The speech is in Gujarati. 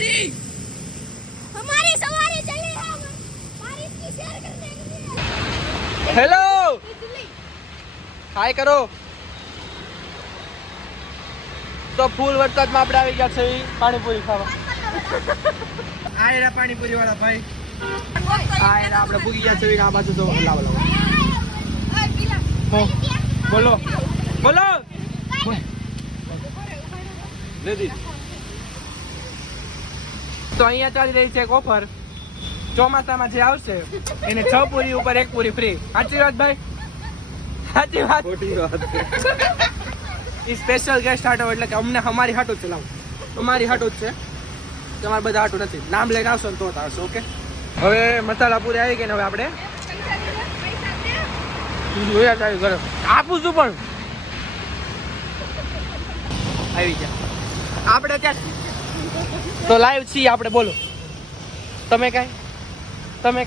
सवारी हमारी सवारी चली है बारिश की शेयर करने के लिए। हेलो हाय करो तो फूल વરસાદમાં આપણે આવી ગયા છે પાણીપુરી ખાવા આયરા પાણીપુરી વાળા ભાઈ આયરા આપણે પૂગી ગયા છે આ બાજુ તો લાવો બોલો બોલો રેડી તો અહીંયા ચાલી રહી છે એક ઓફર ચોમાસામાં જે આવશે એને 6 પૂરી ઉપર 1 પૂરી ફ્રી સાચી વાત ભાઈ સાચી વાત ખોટી વાત એ સ્પેશિયલ ગેસ્ટ આટો એટલે કે અમને અમારી હાટો જ ચલાવો અમારી હાટો જ છે તમારે બધા હાટો નથી નામ લઈને આવશો ને તો આવશો ઓકે હવે મસાલા પૂરી આવી ગઈ ને હવે આપણે આપું છું પણ આવી ગયા આપણે ત્યાં તો લાઈવ છીએ આપણે બોલો તમે કાંઈ તમે